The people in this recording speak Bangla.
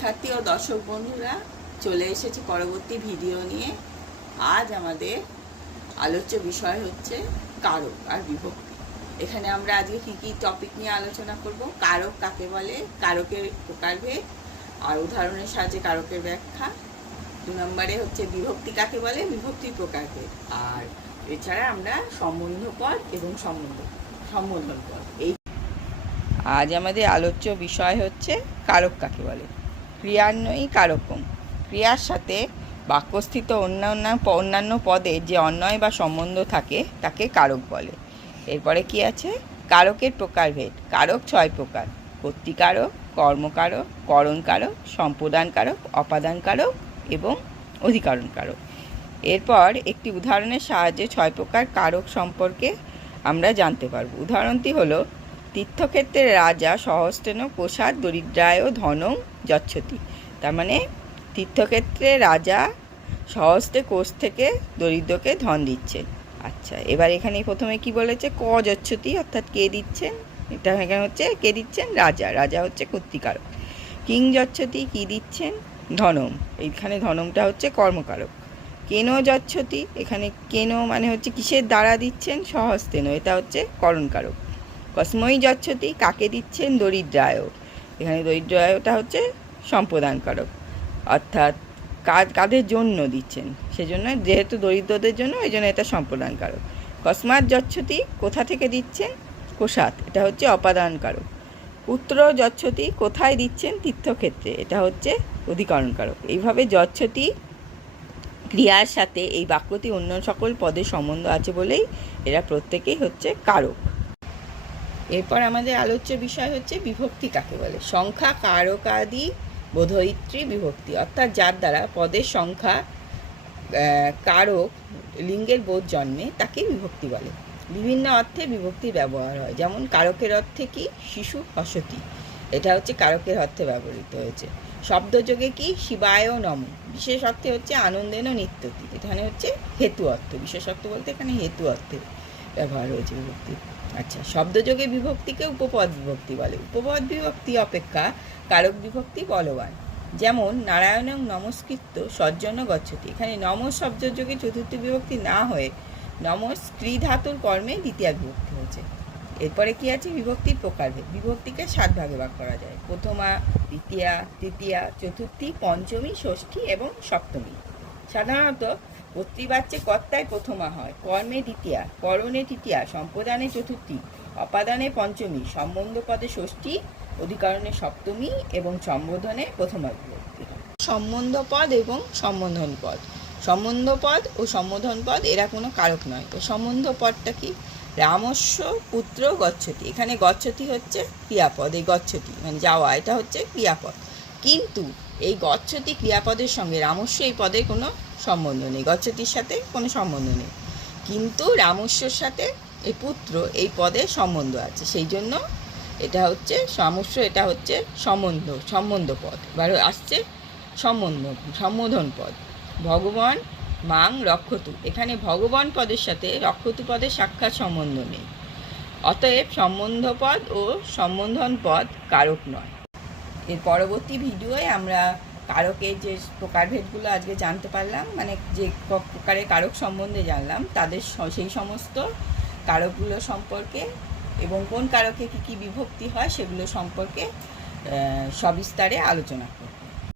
শিক্ষার্থী ও দর্শক বন্ধুরা, চলে এসেছি পরবর্তী ভিডিও নিয়ে। আজ আমাদের আলোচ্য বিষয় হচ্ছে কারক আর বিভক্তি। এখানে আমরা আজকে কী কী টপিক নিয়ে আলোচনা করব। কারক কাকে বলে, কারকের প্রকারভেদ আর উদাহরণের সাহায্যে কারকের ব্যাখ্যা। 2 নম্বরে হচ্ছে বিভক্তি কাকে বলে, বিভক্তির প্রকারভেদ। আর এছাড়া আমরা সম্বন্ধ পদ এবং সম্বোধন পদ। এই আজ আমাদের আলোচ্য বিষয় হচ্ছে কারক কাকে বলে। ক্রিয়ান্বয়ী কারকম, ক্রিয়ার সাথে বাক্যস্থিত অন্যান্য পদে যে অন্বয় বা সম্বন্ধ থাকে তাকে কারক বলে। এরপরে কি আছে, কারকের প্রকারভেদ। কারক 6 প্রকার: কর্তৃকারক, কর্মকারক, করণকারক, সম্প্রদানকারক, অপাদানকারক এবং অধিকরণকারক। এরপর একটি উদাহরণের সাহায্যে 6 প্রকার কারক সম্পর্কে আমরা জানতে পারব। উদাহরণটি হলো, তীর্থক্ষেত্রে রাজা সহস্তেন কোষাৎ দরিদ্রায় ধনং যচ্ছতি। তার মানে তীর্থক্ষেত্রে রাজা সহস্তে কোষ থেকে দরিদ্রকে ধন দিচ্ছেন। আচ্ছা, এবার এখানে প্রথমে কি বলেছে, ক যচ্ছতি, অর্থাৎ কে দিচ্ছেন। এটা এখানে হচ্ছে কে দিচ্ছেন, রাজা হচ্ছে কর্তৃকারক। কিং যচ্ছতি, কি দিচ্ছেন, ধনম, এইখানে ধনমটা হচ্ছে কর্মকারক। কেন যচ্ছতি, এখানে কেন মানে হচ্ছে কিসের দ্বারা দিচ্ছেন, সহস্তেন, এটা হচ্ছে করণকারক। কসময়ী যচ্ছতি, কাকে দিচ্ছেন, দরিদ্রায়, এখানে দরিদ্রায়টা হচ্ছে সম্প্রদানকারক, অর্থাৎ কাদের জন্য দিচ্ছেন, সেজন্য যেহেতু দরিদ্রদের জন্য এই জন্য এটা সম্প্রদানকারক। কস্মাৎ যচ্ছতি, কোথা থেকে দিচ্ছেন, কোষাৎ, এটা হচ্ছে অপাদানকারক। পুত্র যচ্ছতি, কোথায় দিচ্ছেন, তীর্থক্ষেত্রে, এটা হচ্ছে অধিকরণকারক। এইভাবে যচ্ছতি ক্রিয়ার সাথে এই বাক্যটি অন্য সকল পদের সম্বন্ধ আছে বলেই এরা প্রত্যেকেই হচ্ছে কারক। এরপর আমাদের আলোচ্য বিষয় হচ্ছে বিভক্তি কাকে বলে। সংখ্যা কারকাদি বোধয়িত্রী বিভক্তি, অর্থাৎ যার দ্বারা পদের সংখ্যা কারক লিঙ্গের বোধ জন্মে তাকে বিভক্তি বলে। বিভিন্ন অর্থে বিভক্তির ব্যবহার হয়, যেমন কারকের অর্থে কি, শিশু হসতি, এটা হচ্ছে কারকের অর্থে ব্যবহৃত হয়েছে। শব্দযোগে কি, শিবায় নম, বিশেষ অর্থে হচ্ছে আনন্দেন নিত্যতি, এখানে হচ্ছে হেতু অর্থ, বিশেষ অর্থ বলতে এখানে হেতু অর্থে ব্যবহার হয়েছে বিভক্তি। আচ্ছা, শব্দযোগে বিভক্তিকে উপপদ বিভক্তি বলে। উপপদ বিভক্তি অপেক্ষা কারক বিভক্তি বলবান। যেমন নারায়ণং নমস্কৃত্য সজ্জন গচ্ছতি, এখানে নম শব্দযোগে চতুর্থ বিভক্তি না হয়ে নম স্ত্রী ধাতুর কর্মে দ্বিতীয় বিভক্তি হয়েছে। এরপরে কি আছে, বিভক্তির প্রকারভেদ। বিভক্তিকে 7 ভাগে ভাগ করা যায়: প্রথমা, দ্বিতীয়া, তৃতীয়া, চতুর্থী, পঞ্চমী, ষষ্ঠী এবং সপ্তমী। সাধারণত কর্তৃবাচ্যে কর্তায় প্রথমা হয়, কর্মে দ্বিতীয়া, করণে তৃতীয়া, সম্প্রদানে চতুর্থী, অপাদানে পঞ্চমী, সম্বন্ধ পদে ষষ্ঠী, অধিকরণে সপ্তমী এবং সম্বোধনে প্রথমা বিভক্তি। সম্বন্ধ পদ এবং সম্বোধন পদ। সম্বন্ধ পদ ও সম্বোধন পদ এরা কোনো কারক নয়। তো সম্বন্ধ পদটা কি, রামস্য পুত্র গচ্ছতি, এখানে গচ্ছতি হচ্ছে ক্রিয়াপদ, এই গচ্ছতি মানে যাওয়া, এটা হচ্ছে ক্রিয়াপদ। কিন্তু এই গচ্ছতি ক্রিয়াপদের সঙ্গে রামস্য এই পদের কোনো সম্বন্ধ নেই, গচ্ছতির সাথে কোনো সম্বন্ধ নেই। কিন্তু রামস্যর সাথে এই পুত্র এই পদের সম্বন্ধ আছে, সেই জন্য এটা হচ্ছে রামস্য, এটা হচ্ছে সম্বন্ধ পদ। এবার আসছে সম্বোধন পদ। ভগবান মাং রক্ষতু, এখানে ভগবান পদের সাথে রক্ষতু পদের সাক্ষাৎ সম্বন্ধ নেই, অতএব সম্বন্ধ পদ ও সম্বোধন পদ কারক নয়। এর পরবর্তী ভিডিওয়ে আমরা কারকের যে প্রকারভেদগুলো আজকে জানতে পারলাম, মানে যে প্রকারের কারক সম্বন্ধে জানলাম, তাদের সেই সমস্ত কারকগুলো সম্পর্কে এবং কোন কারকে কী কী বিভক্তি হয় সেগুলো সম্পর্কে সবিস্তারে আলোচনা করব।